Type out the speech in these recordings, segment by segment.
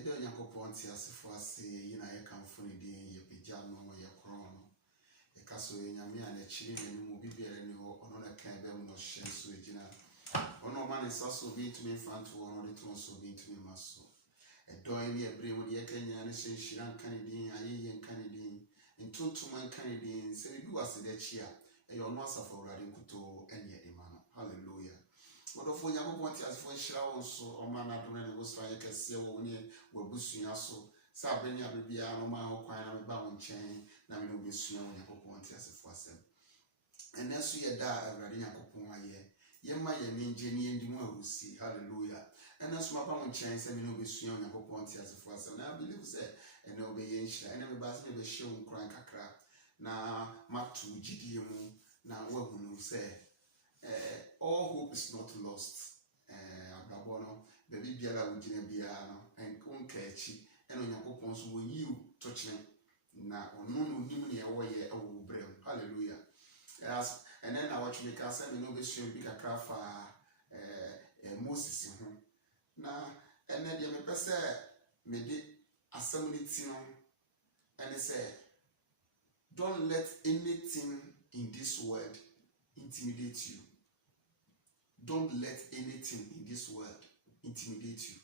Yede Onyankopɔn te asefo ase yi na ye kamfo ne din ye pagya no ye kron no. E kaso nyame a na chiri ne mu bibiere ne ho ono na kan be mu no hye so egina. Ono ma ne saso bi ntumi fanto ono de to so bi ntumi maso. E don ne ebre mu de kanya ne hyenhyira nka ne din ayeye nka ne din. Ntuntum nka ne din se bi wase de chia. E yo no asafo awurade nkuto ene edema no. Hallelujah. Wodofo Nyankopɔn te asefo hyira won so ɔma na dom ne gospel ye kɛse wɔ ne wabusua so sa abeni abebia no ma ho kwan na me ba wo nkyɛn na me no besua wɔ Nyankopɔn te asefo asɛm ɛnɛ so yɛ da awurade Nyankopɔn ayɛ yɛma yɛ ne ngye ne ndi mu awusi. Hallelujah. ɛnɛ so ma ba wo nkyɛn sɛ me no besua wɔ Nyankopɔn te asefo asɛm na I believe sɛ ɛnɛ obɛyɛ nhyira ɛnɛ me ba sɛ me bɛhyɛ wo nkran kakra na matu gidie mu na wahunu sɛ all hope is not lost. Abrabono, baby biala ujine biano, and unkechi, and Onyankopɔn so when you touch me. Na onu nimni awoye awu brem. Hallelujah. As and then I watch me kasa me no be sure big akrafa Moses ho. Na and then me pese me de assembly no and say don't let anything in this world intimidate you. Don't let anything in this world intimidate you.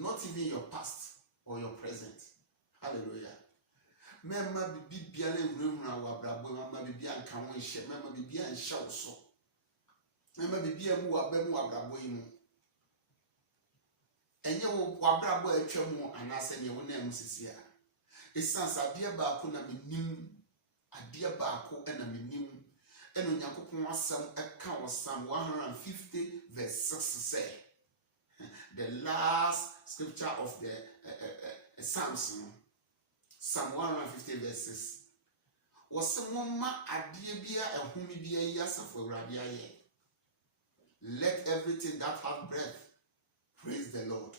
Not even your past or your present. Hallelujah. Mema bibia le wurewura wa brabo mema bibia nka ho nhye mema bibia nhye wo so. Mema bibia mu wa ba mu wa brabo yi mu. Enye wo wa brabo atwa mu anase ne wo na mu sisi a. Esansa ade ba ko na menim ade ba ko na menim. And Onyankopɔn asɛm ɛka wɔ Psalm 150 verse 6 say the last scripture of the Psalms, Psalm 150 verse 6 was moma adeɛ bia ɛhome bia yi asafo awurade ayɛ. Let everything that has breath praise the Lord.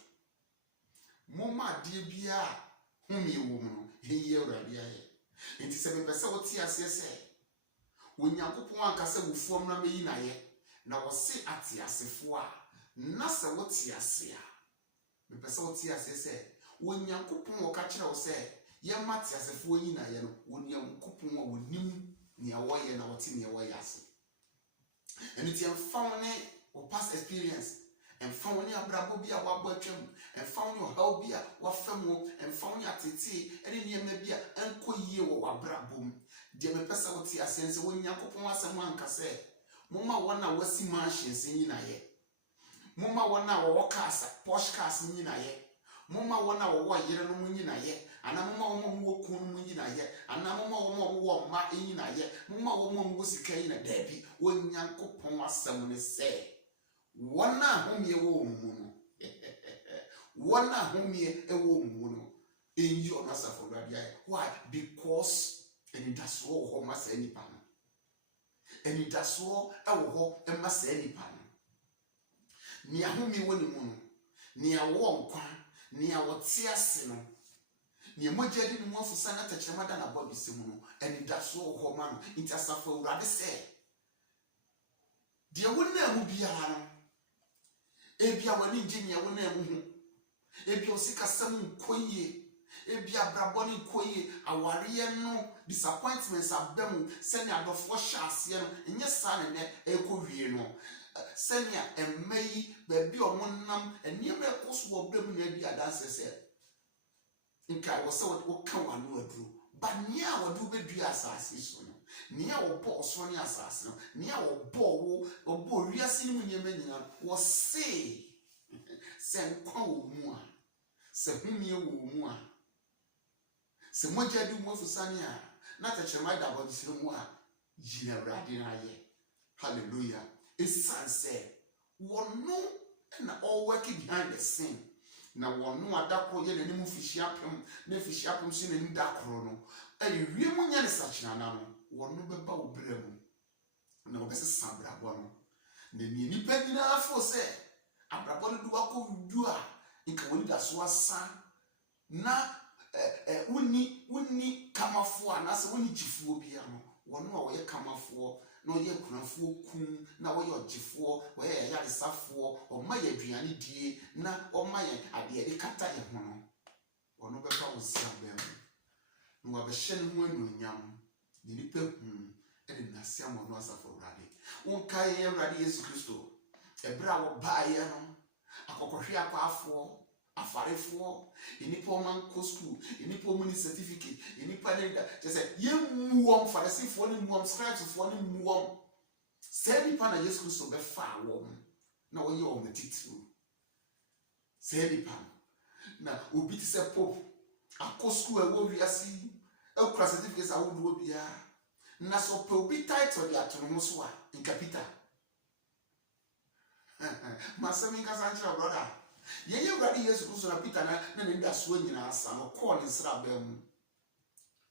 Moma adeɛ bia home wɔ mu no yi awurade ayɛ. Enti sɛ me pɛ sɛ wote aseɛ sɛ Onyankopɔn ankasa wufuom na meyi na ye na wose ate asefo a na sɛ wote ase a me pese wote ase sɛ Onyankopɔn wo ka kire wo sɛ ye mate asefo yi na ye no Onyankopɔn a wonim ne awoye na wote ne awoye ase. Eni tie mfa ne wo past experience emfa wo ne abrabo bi a wabo atwam emfa wo ne ohaw bi a wafam wo emfa wo ne atete ene niema bi a enkoyie wo wabrabom. Deɛ me pesa wo ti asense wo Nyankopɔn asɛm anka sɛ moma wona wasi mansions nyina ye moma wona wo cars Porsche cars nyina ye moma wona wo yere no nyina ye ana moma wo kun no nyina ye ana moma wo ma nyina ye moma wo sika nyina dabi wo Nyankopɔn asɛm ne sɛ wona homie wo mu no wona homie wo mu no enyi ona safo radio. Why? Because and that's all ho masa nipa no. And that's all ewo ho masa nipa no. Ni ahomi woni mu no. Ni awo nkwa, ni awote ase no. Ni mogya di mu afusa na tachemada na bobi se mu no. And that's all ho ma no. Inti asafo urade se. De wona mu bia no. Ebia wani nginia wona mu hu. Ebia osika sam nkoyie. Ebia braboni nkoyie awariye no. Disappointments abemu seni adofo hyase no enye sa ne ekowie no seni emai ba bi omonam eniem ekoso wo bremu na bi adanse se nka wo se wo ka wanu aduru ba nia wadu bedua asase so no nia wo bo so ne asase no nia wo bo wiase ni munyema nyina wo se nkwa wo mu a se humie wo mu a se mogya di mu afusane a na tachemada abodisire mu a yina awurade na ye. Hallelujah. Esanse wono na all working behind the scene na wono adakro ye nanim fishiapem na fishiapem so nanim dakro no ayewie mu nya ne sachina na no wono beba wo bremu na obese sabrabo no na nipa nyina afo se abrabo no du akɔdu a nka woni da so asa na wuni kamafo anase wuni jifuo bia no wono a woye kamafo na oye kunafo kun na woye ogifo woye yaresafo o maye aduane die na o maye ade de kata ye ho no ono bɛfa wo sia bɛm na wabɛhyɛ ne ho anuonyam ne nipa ɛde nase ama no asafo Awurade wonkae yɛ Awurade Yesu Kristo ɛberɛ a wɔbaeɛ no akɔkɔhwe akɔafoɔ afarefoɔ enipa ɔman kɔ school enipa ɔman certificate enipa ne da kyɛ sɛ yɛmmu wɔn farisifoɔ ne mmu wɔn scribesfoɔ ne mmu wɔn sɛ nipa na Yesu Kristo bɛfa wɔn na wɔyɛ wɔn titiri sɛ nipa na obi te sɛ pope akɔ school ɛwɔ wiase ɛkura certificate ahodoɔ biara na sɛ ɔpɛ obi title de ato no so a nka Peter masɛm nkasa nkyerɛ brother yɛyɛ Awurade Yesu Kristo na Peter na ne da so nyinaa sa no kɔɔ ne nsraba mu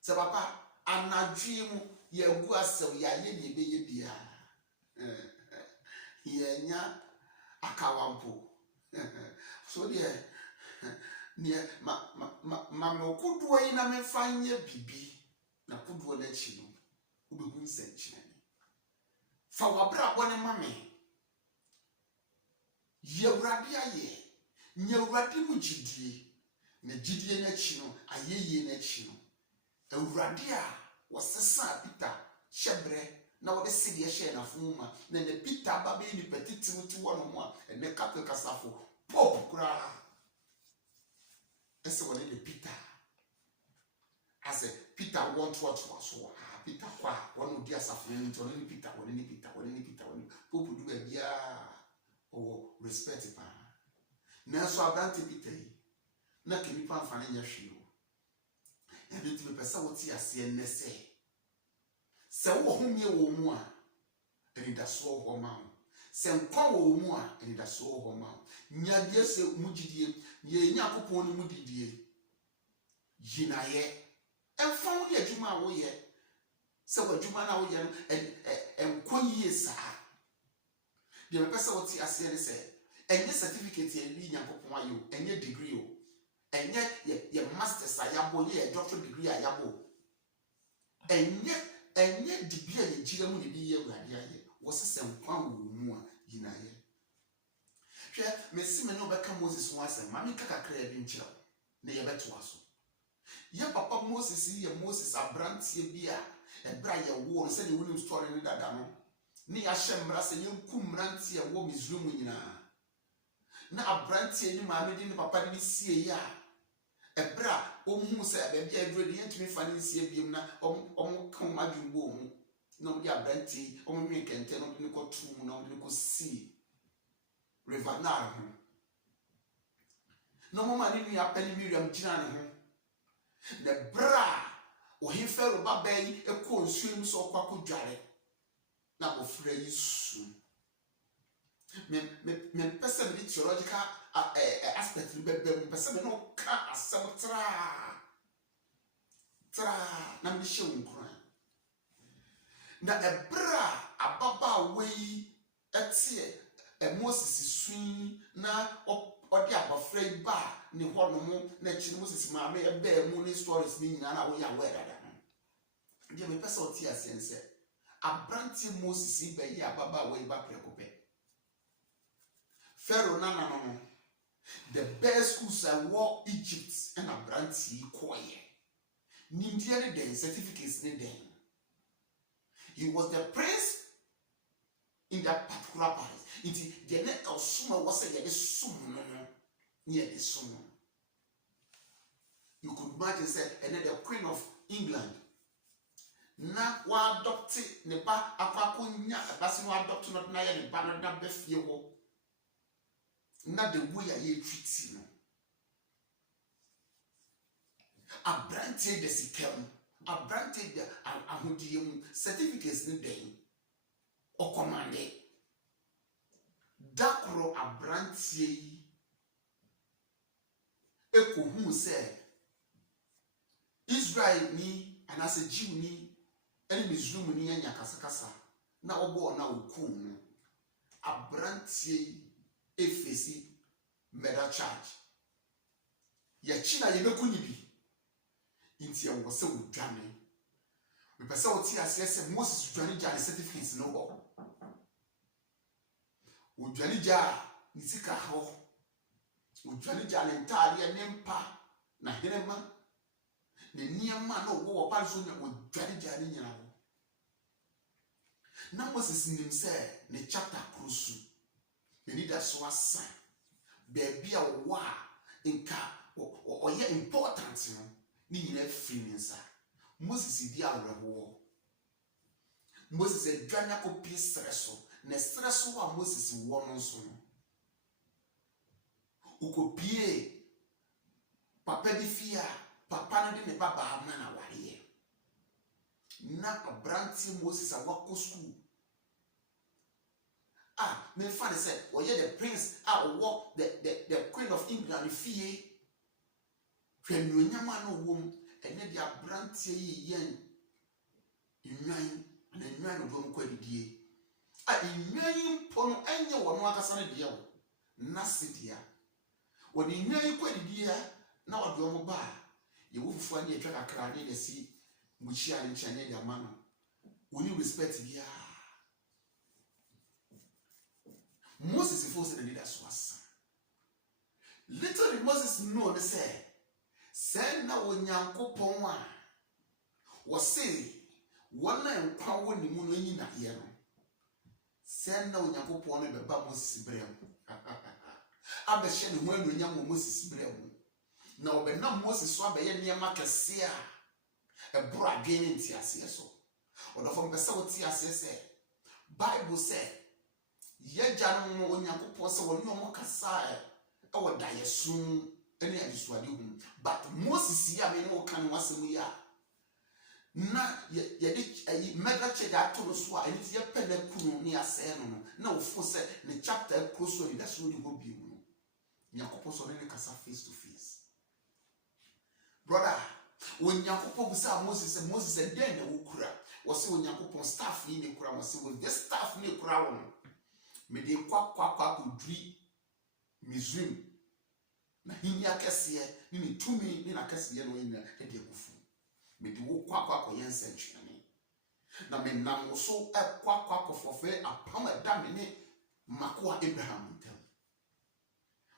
sɛ papa anadwe mu yɛgu asɛm yɛayɛ ne ɛbɛyɛ biara yɛnya akawampo so deɛ ne ma kodoɔ yi na mefa nyɛ bibi na kodoɔ no akyi no wobɛhu nsɛnkyerɛnne fa wabrabɔ ne ma me yɛwurade ayɛ nyawurade mu gyidie na gyidie n'akyi no ayɛyie n'akyi no awurade a wɔsesa Peter hyɛbrɛ na wɔde sedeɛ hyɛ n'afo ma na ne Peter aba bɛyɛ nipa titiri ti wɔ no mu a ɛnɛ kapel kasafo pope koraa ɛsɛ wɔde ne Peter asɛ Peter wɔntoɔtoa so Peter kwa wɔn di asafo no nti wɔne ne Peter pope du baabiara ɔwɔ respect pa nanso abrante Peter yi na kenipa mfa ne nyɛ hwee o ɛde ti bepɛ sɛ wote aseɛ nnɛ sɛ wɔ homie wɔ mu a anidasoɔ hɔ ma wo sɛ nkwa wɔ mu a anidasoɔ hɔ ma wo nyadeɛ sɛ mu gyidie yɛ Nyankopɔn no mu didie yinayɛ ɛmfa wo de adwuma a woyɛ sɛ w'adwuma no a woyɛ no ɛnkɔ yie saa deɛ mepɛ sɛ wote aseɛ ne sɛ ɛnyɛ certificate yɛ Nyankopɔn ayɛ o ɛnyɛ degree o ɛnyɛ yɛ masters a yɛabɔ yɛ doctorate degree a yɛabɔ ɛnyɛ degree a yɛgyina mu ne bi yɛ Awurade ayɛ wɔse sɛ nkwa wɔ mu a yinayɛ hwɛ mesi me ne wobɛka Moses ho asɛm ma meka kakra bi nkyerɛ na yɛbɛtoa so yɛ papa Moses yɛ Moses abranteɛ bi a ɛberɛ a yɛwɔ no sɛdeɛ wonim story no dada no ne yɛahyɛ mmara sɛ yɛnku mmeranteɛ wɔ Misraim mu nyinaa na abranteɛ ni maame de ne papa de sie yi a ɛberɛ a ɔmhu sɛ baabi a aduro de yɛntumi fa ne nsie biem na ɔmo ka ɔmo adwene wɔ mu na ɔmo de abranteɛ ɔmo nwe kɛntɛn na ɔmo de ne kɔto mu na ɔmo de ne kɔsi River Nile ho na ɔmo ma ne nua apɛ ne Miriam gyina ne ho na berɛ a ɔhe Faro babaa yi ɛkɔ nsuo mu sɛ ɔkɔ akɔdware na abɔfra yi su me pese me theological aspect ni bebe me pese me no ka asem tra na me hye wonkran na ebra ababa wei etie Moses sun na odi abafra yi ba ne honom na chi Moses maame ebe mu ni stories ni nyina na wo ya aware dada no je me pese oti asense abranti Moses be yi ababa wei ba prekope Pharaoh no the best schools I war Egypt and abranti koye nimdiere den certificates ne den he was the prince in that particular palace inti the ne osuma was say the sum no near the sum you could imagine say and the Queen of England na wa adopt ne ba akwakonya basi wa adopt no na ye ne ba no na befie ho na the way I treat no abranti de sikem abranti de ahodie mu certificates ne den o commande dakro abranti yi ekohu se Israel ni anase Jew ni eni Misraim ni anya kasakasa na obo na okum no abranti yi efesi murder charge ya china yebeku ni bi inti ya wo se wodwane me pese wo ti asese Moses dwane ja certificates no ho wodwane ja ni sika ho wodwane ja ne ntade ne mpa na henema na nneɛma na ɔwɔ ɔba so na ɔdware nyina ho na Moses nim sɛ ne chapter koro ne nida so asa baabi a ɔwɔ a nka ɔyɛ important no ne nyina firi ne nsa Moses di awerɛhoɔ Moses adwane akɔpie serɛ so na serɛ so a Moses wɔ no nso no ukopie papa bi fi a papa no de ne baba ama na wareɛ na abrantie Moses a wakɔ school me fa ne sɛ ɔyɛ the prince a ɔwɔ the queen of England fie hwɛ nnuonyam a na ɔwɔ mu ɛnɛ de abrantie yi yɛn nwan na nwan no dɔm kɔ adidie nwan mpo no ɛnyɛ wɔn akasa no deɛ wo na se deɛ wɔde nwan kɔ adidie na wɔde wɔn ba yɛwɔ fufuo ne atwa kakra ne yɛsi mukyia ne nkyɛn ne de ama no wɔne respect bia Moses forced the leader so asa little did Moses know ne sɛ na Onyankopɔn a wɔse wɔn a nkwa wɔ ne mu no anyi na yɛ no sɛ na Onyankopɔn no bɛba Moses brɛ mu abɛhyɛ ne ho anuonyam wɔ Moses brɛ mu na ɔbɛnam Moses so abɛyɛ nneɛma kɛse a ɛboro adwene ne ntiaseɛ so ɔdɔfo mpɛ sɛ wote aseɛ sɛ Bible sɛ yɛgya no Onyankopɔn sɛ wɔne ɔmo kasa ɛwɔ daeɛso ne adesuade hu but Moses yi a me ne wo ka no asɛm yi a na yɛde mega check ato no so a ɛne ti yɛpɛ na kunu ne asɛe no na wofo sɛ ne chapter kuro so ne da so ne hɔ bi mu no Nyankopɔn so ne kasa face to face brother Onyankopɔn busa Moses sɛ den na wo kura wɔ sɛ Onyankopɔn staff yi ne kura wɔ sɛ with this staff ne kura wo no me de kwa kodri Misrim na hinya kɛseɛ ne ne tumi ne na kɛseɛ no nyina de agufu me de wo kwa koyense ntwene na me nam so kwa kofofɛ apam da me ne makoa Abraham ntam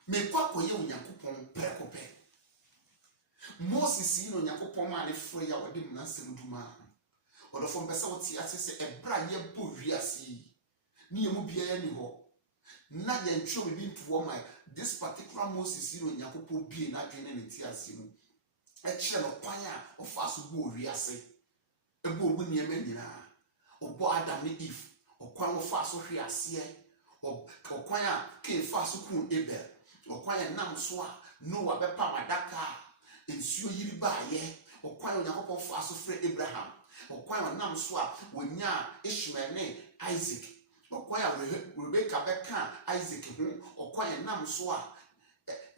me kwa koye Onyankopɔn pɛkɔpɛ Moses yi no Onyankopɔn ma ne frɛ ya wɔde mnansɛm duma ɔdɔfo mpɛsɛ wote ase sɛ ɛbra yɛ bɔ wiase yi ni yemu bia ni hɔ na yɛ ntwo bi ntoɔ ma this particular Moses yi no Onyankopɔn bie na adwene ne ti ase mu ɛkyerɛ no kwan a ɔfa so bɔ wiase ɛbɔ obu nneɛma nyinaa ɔbɔ Adam ne Eve ɔkwan ɔfa so hwe aseɛ ɔkwan a Cain fa so kun Abel ɔkwan a nam so a Noah bɛpa madaka nsuo yiri baayɛ ɔkwan Onyankopɔn fa so frɛ Abraham ɔkwan a nam so a wonya Ishmael ne Isaac ɔkwan a Rebecca bɛka Isaac ho ɔkwan a nam so a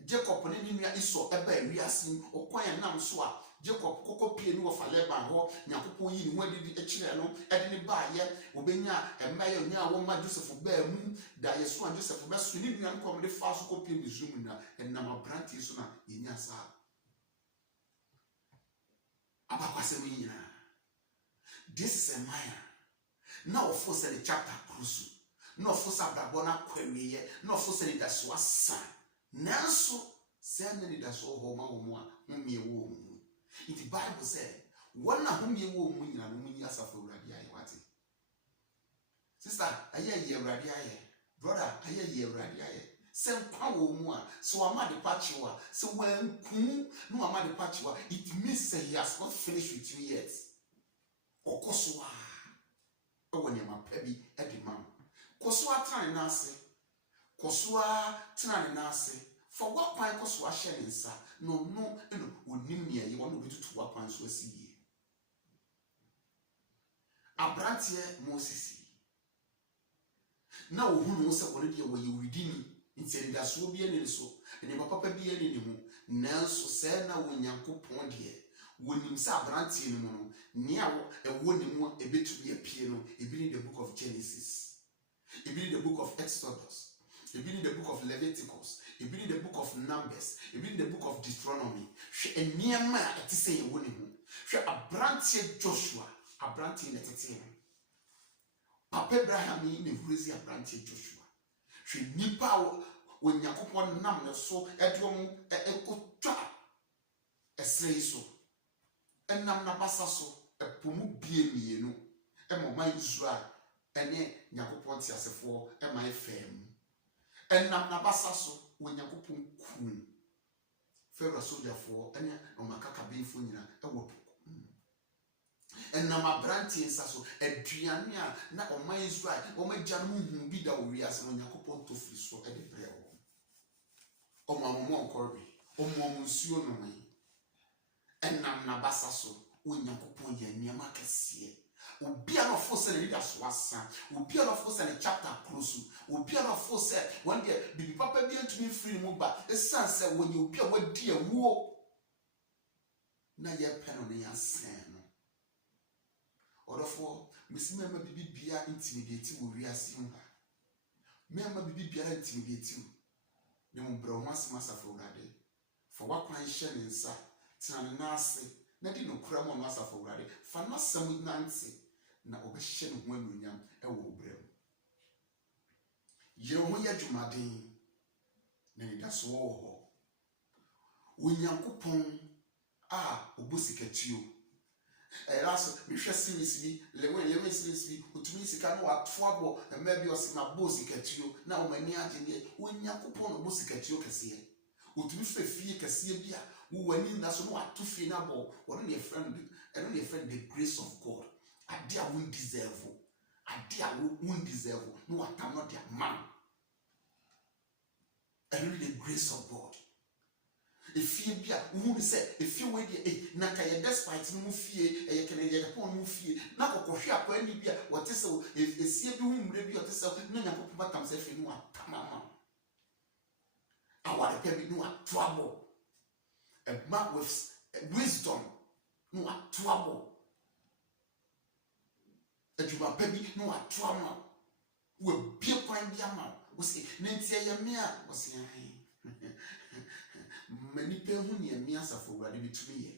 Jacob ne nua Esau eba wiase ɔkwan a nam so a Jacob kokopie ne wɔfa Laban hɔ Nyankopɔn yi ne ho adidi akyerɛ no ɛde ne baayɛ obenya ɛmɛyɛ nya wɔ ma Joseph baa mu da Yesu an Joseph bɛso ne nua nkɔm de fa so kopie Misrim na ɛnam abrantie so na yenya saa abakwasɛm nyina this is a man na ofo se the chapter cruise na ofo sa brabo na kwawiye na ofo se da so asa nanso se na ni da so ho ma wo mu a humie wo mu it Bible say wona humie wo mu nyina no munyi asafo urade aye wate sister aye ye urade aye brother aye ye urade aye se nkwa wo mu a so amade pachiwa se wanku no amade pachiwa it means say he has not finished with you yet okoswa ewone ma pabi edima koswa tran na ase koswa tran na ase for what kwan koswa hye ne nsa no onim ne ye wono betutu wa kwan so asiye abrantie Moses na ohunu se wone de wo ye widini ntenda so bi ene so ene papa bi ene ne mu nanso se na Onyankopɔn de wonim sa abrantie ne mu no nia ewo ne mu ebetu be apie no ebi in the book of Genesis, ebi in the book of Exodus, ebi in the book of Leviticus, ebi in the book of Numbers, ebi in the book of Deuteronomy hwe eniema ati se ewo ne mu hwe abrantie Joshua abrantie ne tete papa Abraham yi ne hurezi abrantie Joshua hwe nipa Onyankopɔn nam ne so edom ekotwa ɛsrɛ so ɛnam n'abasa so ɛpo mu bie mmienu ɛma ɔman Israel ɛne Nyankopɔn teasefoɔ ɛma ɛfɛɛ mu ɛnam n'abasa so wɔ Nyankopɔn kum Pharaoh sojafoɔ ɛne ɔmakakabɛnfoɔ nyinaa ɛwɔ po ɛnam abranteɛ nsa so aduane a na ɔman Israel ɔmagya no hu bi da wɔ wiase no Nyankopɔn tɔ firi so ɛde brɛ wɔn ɔmo nkɔre ɔmo nsuo nomai ɛnam n'abasa so wɔ Nyankopɔn yɛ nneɛma kɛseɛ obiara fo sɛ ne leader so asa obiara fo sɛ ne chapter close obiara fo sɛ wɔn deɛ bibi papa bi antumi free mu ba esan sɛ wɔnyɛ obi a wadi awuo na yɛ pɛ no ne yɛasɛn no ɔdɔfo mesima ma bibi bia intimidate wɔ wiase mu ha me ma bibi biara intimidate wo ne mu brɛ ho asɛm asafo Awurade fa wakwan hyɛ ne nsa tena ne nase na di no kura mo no asafo Awurade fa nasɛm nante na obɛhyɛ ne ho anuonyam ɛwɔ obrɛ mu yɛn ho yɛ dwumaden na ne da so wɔ hɔ Onyankopɔn a obo sikatuo ɛraso mehwɛ series bi lewe series bi otumi sika no wato abo mma bi ɔsema bo sikatuo na ɔmani agye ne Onyankopɔn obo sikatuo kɛseɛ otumi fie kɛseɛ bi a wo wani na so no wato fie na bo wɔn ne friend the grace of God ade a won deserve no watam no dia man and the grace of God efie bia wo say efie we dey na ka ye despite no fie e kene ye pon no fie na kokohwe akwa ni bia wote se esie bi hu mre bi wote se na Nyankopɔn batam se fie no atamama aware pe bi no atoabo a man with wisdom no atoabo adwuma pa bi no atoama wo bie kwan bi ama wo se nentie ye me a wo se ahe many people who near me as a for ready to me.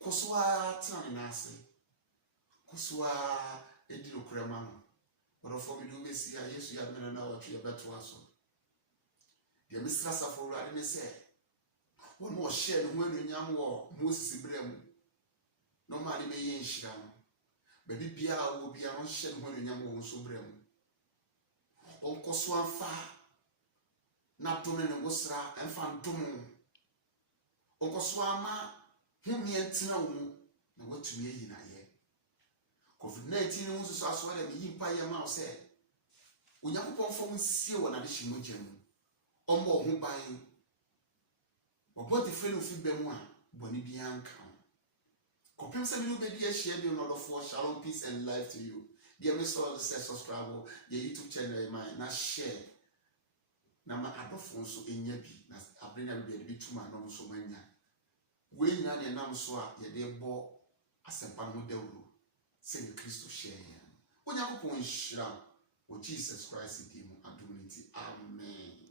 Koswa Tani Nasi Koswa Edino Cremano. But for me, do we see? Yes, you have been an hour to your better also. The mistress of Radin say, one more shed when you young war, Moses Ibrahim. No money may yen sham. Baby Pia will be on shed when you young war so brim. Uncle Swan far. Na domen no wosra emfa ndom okoso ama humi entina wo na watumi ayi na ye COVID-19 no so aso da me yimpa ye ma o se Onyankopɔn fom sie wo na de hye mogya mu ɔmo ho ban obodi frɛ no fi bɛmu a bɔne bi anka kopem sɛ me no bedi ahia bi no for shalom peace and life to you dear me so say subscribe your YouTube channel na share na ma adofo so enya bi na abrenya bi de bituma no so manya we nya ne nam so a ye de bɔ asempa no dawuro se ni Kristo share ya Onyankopɔn nhyira wo Jesus Christ di mu adom nti amen.